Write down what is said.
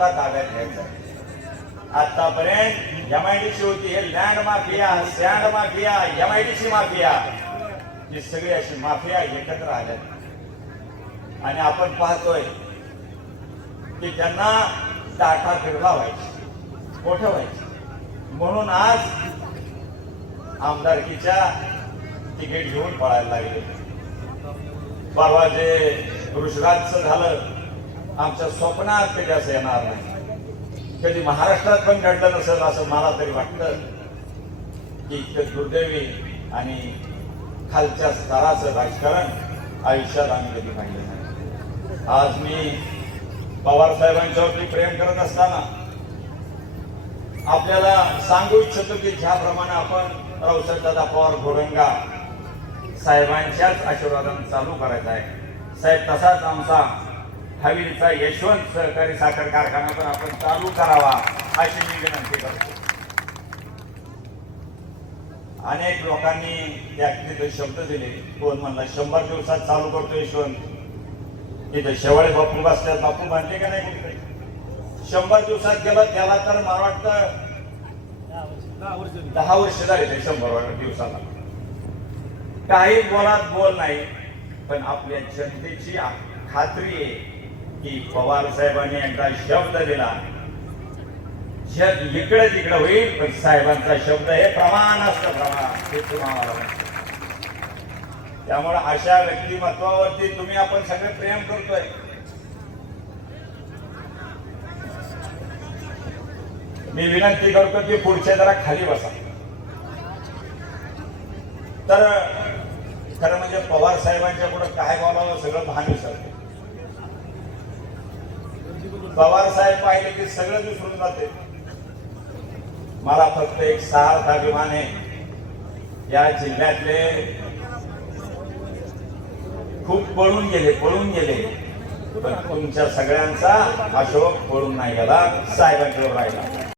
आता ताब्यात घ्यायचा आहे. आतापर्यंत एमआयडीसी होती हे land mafia sand mafia MIDC mafia ही सगळी अशी माफिया एकत्र आल्या आणि आपण पाहतोय की त्यांना टाटा फिरला व्हायची मोठं व्हायची. म्हणून आज आमदारकीच्या तिकीट घेऊन पळायला लागले. परवा जे ऋषराजचं झालं आमच्या स्वप्नात कधी असं येणार नाही. कधी महाराष्ट्रात पण घडलं नसेल असं मला तरी वाटतं की इतकं दुर्दैवी आणि खालच्या स्तराचं राजकारण आयुष्यात आम्ही कधी पाहिलं नाही. आज मी पवार साहेबांच्यावरती प्रेम करत असताना आपल्याला सांगू इच्छितो की ज्याप्रमाणे आपण रावसाहेब दादा पवार घोरंगा साहेबांच्याच आशीर्वादाने चालू करायचा आहे. साहेब तसाच आमचा हवीचा यशवंत सहकारी साखर कारखाना पण आपण चालू करावा अशी मी विनंती करतो. अनेक लोकांनी त्या तिथे शब्द दिले. कोण म्हणला शंभर दिवसात चालू करतो यशवंत. तिथे शेवाळे बापू बसतात बापू म्हणले का नाही कुठे? शंभर दिवसात गेलं त्याला तर मला वाटतं दहा वर्ष झाले ते शंभर दिवसाला. काही बोलात बोल नाही पण आपल्या जनतेची खात्री आहे. की पवार साहेबांनी एकदा शब्द दिला. जग इकडे तिकडे होईल पण साहेबांचा शब्द हे प्रमाण असतं प्रमाण. हे तुम्हाला त्यामुळे अशा व्यक्तिमत्वावरती तुम्ही आपण सगळे प्रेम करतोय. मी विनंती करतो की पुढच्या जरा खाली बसा. तर खरं म्हणजे पवार साहेबांच्या पुढे काय बोलावं सगळं भान विसरतो पवार साहेब पाहिले की सगळं विसरून जाते. मला फक्त एक सार्थ अभिमान आहे. या जिल्ह्यातले खूप पळून गेले पळून गेले. पण तुमच्या सगळ्यांचा अशोक पळून नाही गेला साहेबांकडे राहिला.